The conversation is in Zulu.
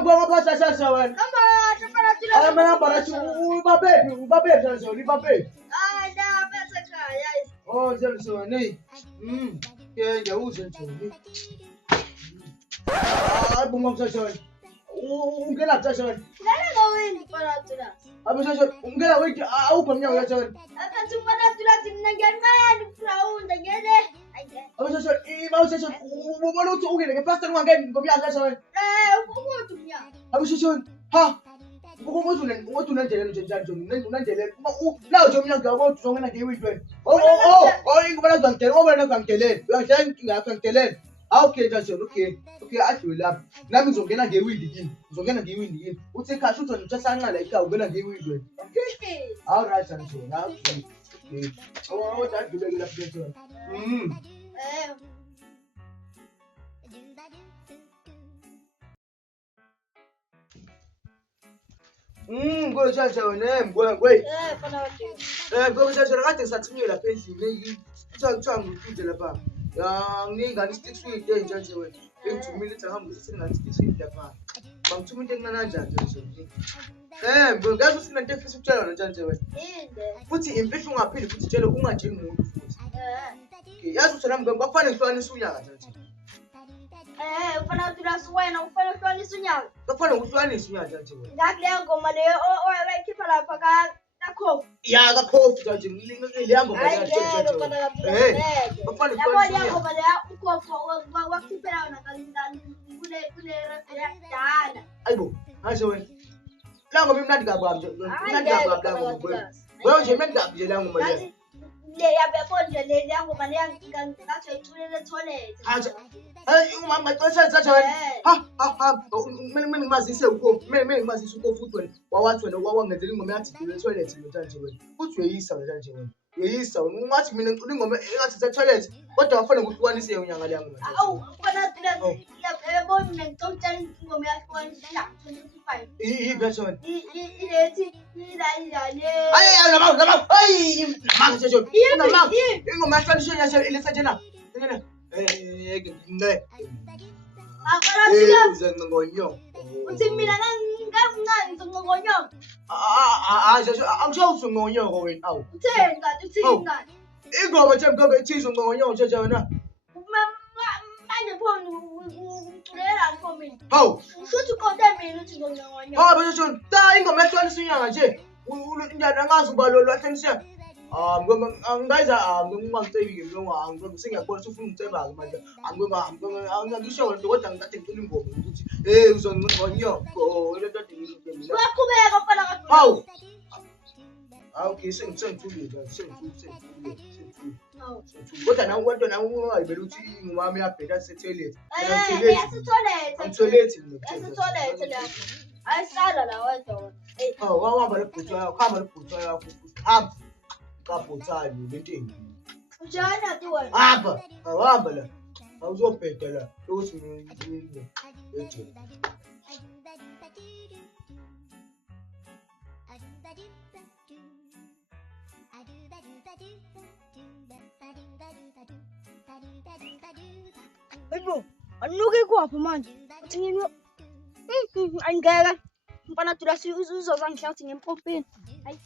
Ngibonga phasa wena. Mina barathi ubabephi nje, ubabephi. Oh, nje wena hey. Ke uze nje. Bunga phasa wena. Ungena phasa wena. Abusha ungena wait awukho mnyango yathi wena. Abusha imawusha ubona ukuthi ungene ngepastor ungangeni ngomyanga phasa wena. Abusha ha ukuthi unendlela nje njani unendlela la nje umnyango yakho uzongena ngewindi wena. Ngibona uzangidela wena uzangidelela uyangidela okay nje okay adlule lapha nami ngizongena ngewindi yini uthi ekhaya uthi wena usasanqala ekhaya ungena ngewindi wena. All right nje okay adlule lapha nje. Ngoshasha wena ngwe. Ngoshasha kade ngisathunywe lapha endlini kuthiwa ngikude lapha. Ngingani stick sweet nje wena. Engithumile ithi ngihamba ukuthi ngani stick sweet lapha. Bangithuma into encane kanjani nje. Ngazi ukuthi nento efisa ukutshela wena nje wena. Futhi imfihlo ungaphili futhi utshele ungajengi umuntu futhi. Okay, yazi ukuthi nami ngikufanele ngihlukanise unyaka nje. Ufana uhlukanisa unyaka. Kufanele ukuhlukanisa unyaka nje wena. Ngakuleyo ngoma leyo owayikhipha lapha kaKhofi. Ya kaKhofi nje leya ngoma leyo nje. Kufanele leya ngoma leya uKhofi wakhiphela yona kalindani kule rap yakudala. Ayibo, ngasho wena. La ngoma imnandi kabi nje. Imnandi kabi la ngoma. Wewe nje imnandi kabi nje la ngoma leyo. Le yabekho nje leya ngoma leya ngathi uyiculela toilet. Hey umama xesha wena. Ha. Mina ngimazise uKhofi. Mina ngimazise uKhofi futhi wena. Wawathi wena wangenzela ingoma yathi le toilet nje wena. Futhi uyisa wena nje wena. Uyisa ungathi mina ingoma engathi se toilet kodwa wafanele ukuhlukanise unyanga leya ngoma. Ufana yabona mina ngicela ingoma yahlukanisa 25. Version. Ilethi ilale. Lama. Hey, mama nje. Ingoma yahlukanisa yasho ilesa njena. Ne. Akala uzengonyo. uthi mina ngangingani ngizogonyo. Angisho usungonyo wena awu. Uthenga uthini? Ingoma nje mgobe ethizo ngonyo nje wena. Manje phone uculela lapho mina. Hawu. Ushuthi uqonde mina uthi ngonyo. Basho ta ingoma yahlukanisa unyanga nje. Indaba angazi ubalo lwahlanisa. Ngayza ngingangicebile noma ngiyabona ufuna ungiceba ke manje angisho wena kodwa ngikade ngicela ingoma ukuthi uzongonyo lento adingile mina uyaqhubeka mfana kaDula. hawu okay sengithulile kodwa nawe kwanto nawe ungayibela ukuthi ingoma yabheka se-toilet Yasitholethe la. Ayisala la wedwa. wahamba lebhutha yakho hamba kaphothani lento engi Ujana tu wena. hamba la awuzobheda la ukuthi ngiyini ethi Hayibo, anuke kwaphi manje? Uthi ngini? Angeke. Mfana Dula uzozangihlala uthi ngempopeni. Hayi.